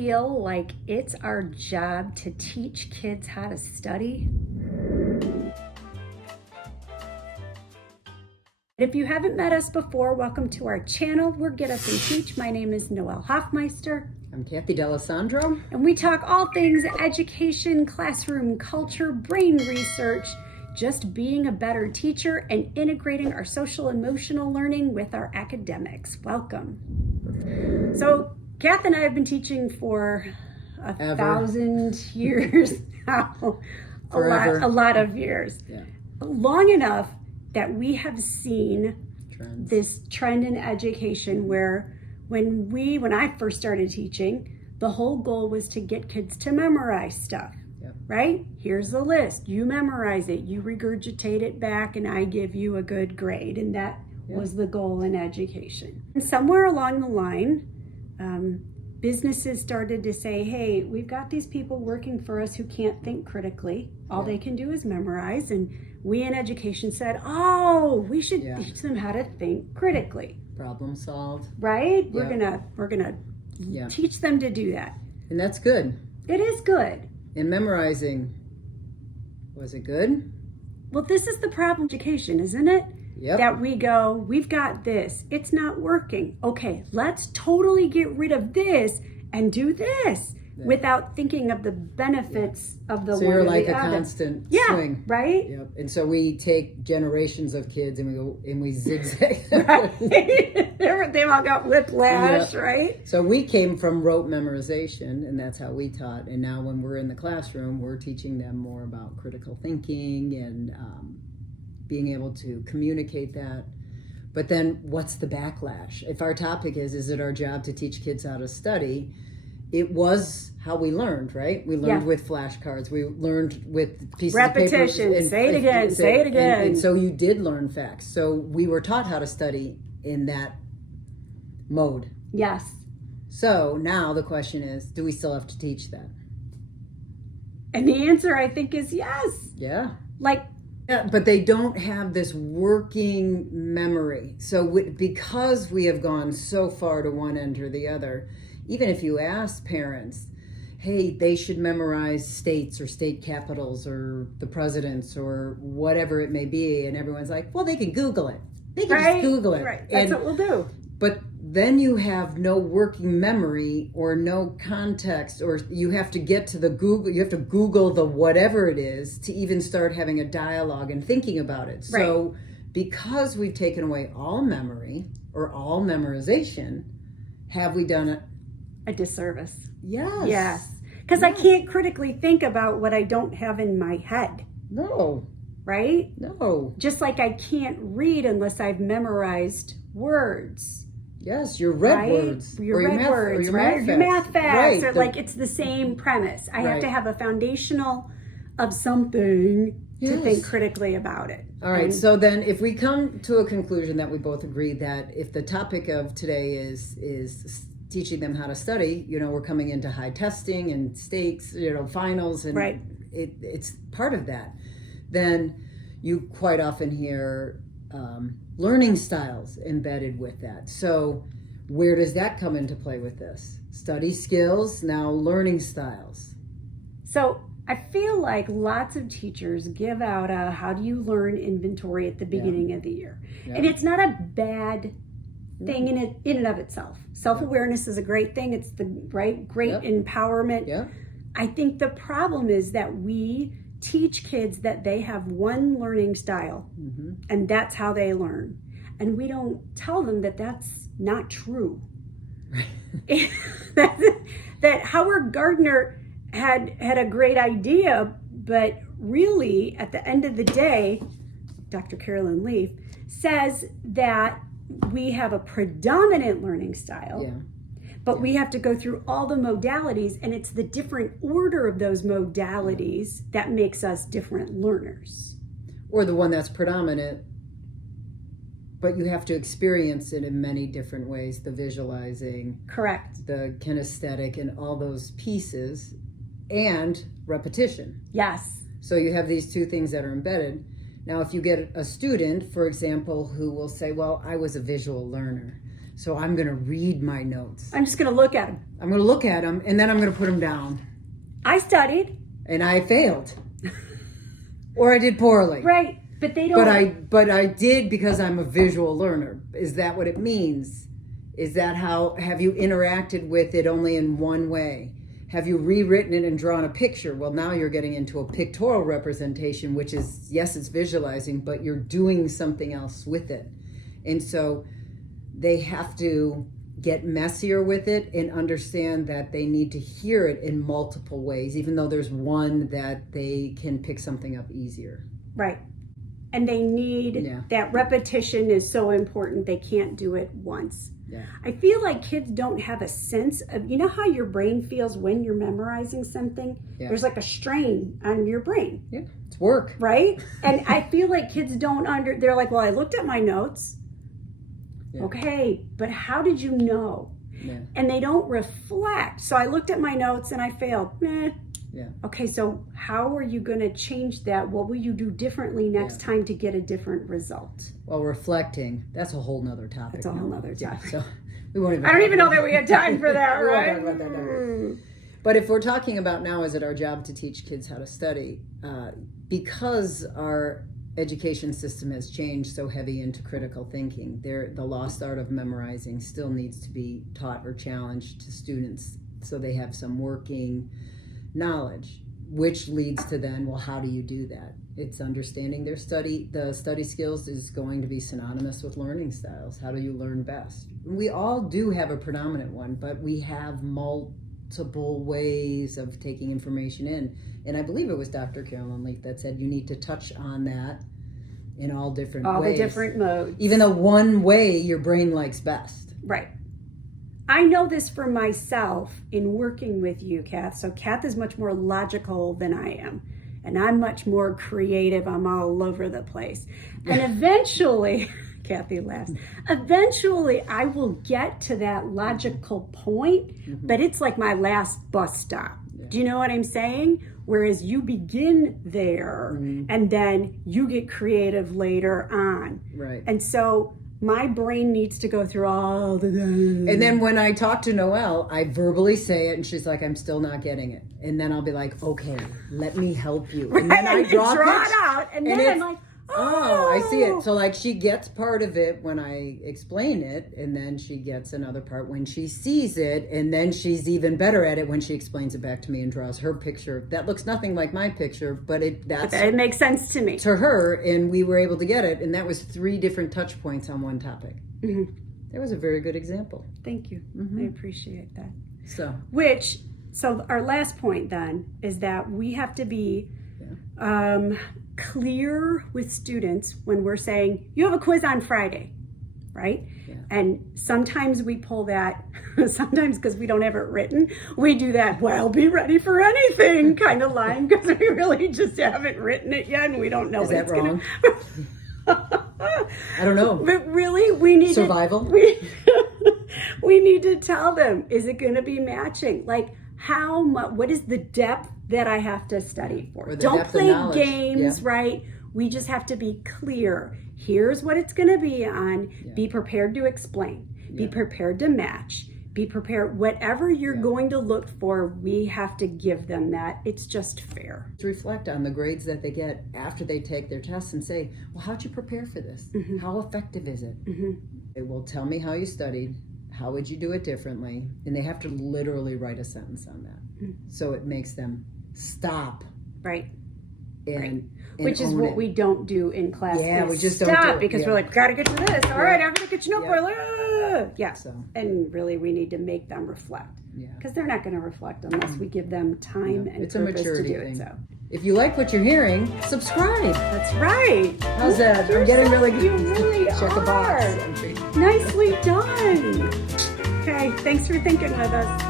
feel like it's our job to teach kids how to study? If you haven't met us before, welcome to our channel. We're Get Up and Teach. My name is Noelle Hoffmeister. I'm Kathy D'Alessandro. And we talk all things education, classroom culture, brain research, just being a better teacher, and integrating our social emotional learning with our academics. Welcome. So, Kath and I have been teaching for 1,000 years now. Forever. A lot of years. Yeah. Long enough that we have seen Trends. this trend in education where when I first started teaching, the whole goal was to get kids to memorize stuff. Yep. Right? Here's the list. You memorize it, you regurgitate it back, and I give you a good grade. And that was the goal in education. And somewhere along the line, businesses started to say, hey, we've got these people working for us who can't think critically. All they can do is memorize. And we in education said, oh, we should teach them how to think critically. Problem solved. Right? Yeah. We're gonna teach them to do that. And that's good. It is good. And memorizing, was it good? Well, this is the problem with education, isn't it? Yep. That we go, we've got this, it's not working. Okay, let's totally get rid of this and do this without thinking of the benefits of the So one you're or like the a other. constant Yeah, swing. right? Yep. And so we take generations of kids and we go and we zigzag. Right. They all got whiplash, right? So we came from rote memorization, and that's how we taught. And now when we're in the classroom, we're teaching them more about critical thinking and being able to communicate that. But then what's the backlash? If our topic is it our job to teach kids how to study? It was how we learned, right? We learned with flashcards. We learned with pieces Repetition. of paper. And, say it again. Say it again. And so you did learn facts. So we were taught how to study in that mode. Yes. So now the question is, do we still have to teach that? And the answer, I think, is yes. Yeah. Yeah, but they don't have this working memory. So because we have gone so far to one end or the other, even if you ask parents, hey, they should memorize states or state capitals or the presidents or whatever it may be, and everyone's like, well, they can Google it. They can just Google it. Right. That's what we'll do. But then you have no working memory or no context, or you have to get to the Google, you have to Google the whatever it is to even start having a dialogue and thinking about it. So because we've taken away all memory or all memorization, have we done a disservice? Yes. Yes. Because I can't critically think about what I don't have in my head. No. Right? No. Just like I can't read unless I've memorized words. Yes, your red words. Your red words, your math facts. Or like it's the same premise. I have to have a foundational of something to think critically about it. All right, so then if we come to a conclusion that we both agree that if the topic of today is teaching them how to study, we're coming into high testing and stakes, finals, and it's part of that. Then you quite often hear learning styles embedded with that. So where does that come into play with this? Study skills, now learning styles. So I feel like lots of teachers give out a how do you learn inventory at the beginning of the year. And it's not a bad thing in and of itself. Self-awareness is a great thing. It's the great empowerment. Yeah. I think the problem is that we teach kids that they have one learning style and that's how they learn. And we don't tell them that that's not true. that Howard Gardner had a great idea, but really at the end of the day, Dr. Carolyn Leaf says that we have a predominant learning style. But we have to go through all the modalities, and it's the different order of those modalities that makes us different learners. Or the one that's predominant, but you have to experience it in many different ways, the visualizing, correct, the kinesthetic, and all those pieces, and repetition. Yes. So you have these two things that are embedded. Now, if you get a student, for example, who will say, well, I was a visual learner. So I'm going to read my notes. I'm just going to look at them. I'm going to look at them, and then I'm going to put them down. I studied. And I failed. Or I did poorly. Right. But they don't. But I did because I'm a visual learner. Is that what it means? Is that how, have you interacted with it only in one way? Have you rewritten it and drawn a picture? Well, now you're getting into a pictorial representation, which is, yes, it's visualizing, but you're doing something else with it. And so they have to get messier with it and understand that they need to hear it in multiple ways, even though there's one that they can pick something up easier. Right. And they need that repetition is so important. They can't do it once. Yeah. I feel like kids don't have a sense of, you know how your brain feels when you're memorizing something? Yeah. There's like a strain on your brain. Yeah, it's work. Right? And I feel like kids don't they're like, well, I looked at my notes. Yeah. Okay, but how did you know? Yeah. And they don't reflect. So I looked at my notes and I failed. Yeah. Okay, so how are you going to change that? What will you do differently next time to get a different result? Well, reflecting, that's a whole nother topic. That's a whole nother topic. So we won't even I don't even know that we had time for that, we won't right? talk about that now. But if we're talking about now, is it our job to teach kids how to study? Because our education system has changed so heavy into critical thinking, the lost art of memorizing still needs to be taught or challenged to students so they have some working knowledge, which leads to then, well, how do you do that? It's understanding the study skills is going to be synonymous with learning styles. How do you learn best? We all do have a predominant one, but we have multiple ways of taking information in. And I believe it was Dr. Carolyn Leaf that said you need to touch on that in all different ways. All the different modes. Even though one way your brain likes best. Right. I know this for myself in working with you, Kath. So Kath is much more logical than I am. And I'm much more creative. I'm all over the place. And eventually, Kathy laughs, eventually I will get to that logical point, but it's like my last bus stop. Do you know what I'm saying? Whereas you begin there and then you get creative later on. Right. And so my brain needs to go through all the... And then when I talk to Noelle, I verbally say it, and she's like, I'm still not getting it. And then I'll be like, okay, let me help you. And then I draw it out, and then I'm like, oh, I see it. So like she gets part of it when I explain it, and then she gets another part when she sees it, and then she's even better at it when she explains it back to me and draws her picture. That looks nothing like my picture, but it makes sense to me. To her, and we were able to get it, and that was 3 different touch points on one topic. That was a very good example. Thank you. I appreciate that. So our last point then is that we have to be clear with students when we're saying, you have a quiz on Friday, right? Yeah. And sometimes we pull that, sometimes because we don't have it written, we do that, well, be ready for anything kind of line because we really just haven't written it yet and we don't know. Is that wrong? I don't know. But really, we need survival. We need to tell them, is it going to be matching? Like how much, what is the depth that I have to study for? Don't play games, right? We just have to be clear. Here's what it's going to be on. Be prepared to explain. Be prepared to match. Be prepared. Whatever you're going to look for, we have to give them that. It's just fair. Reflect on the grades that they get after they take their tests and say, well, how'd you prepare for this? How effective is it? It will tell me how you studied. How would you do it differently? And they have to literally write a sentence on that. So it makes them stop. Right. And which is what we don't do in class. Yeah, we just stop don't do it. Because we're like, gotta get to this. All right, everybody get your notebook. Yeah. So. And really, we need to make them reflect. Yeah. Because they're not going to reflect unless we give them time and it's purpose a maturity to do thing. it. So. If you like what you're hearing, subscribe. That's right. How's that? I'm getting really good. You really Check are. a box. Nicely done. Okay, thanks for thinking with us.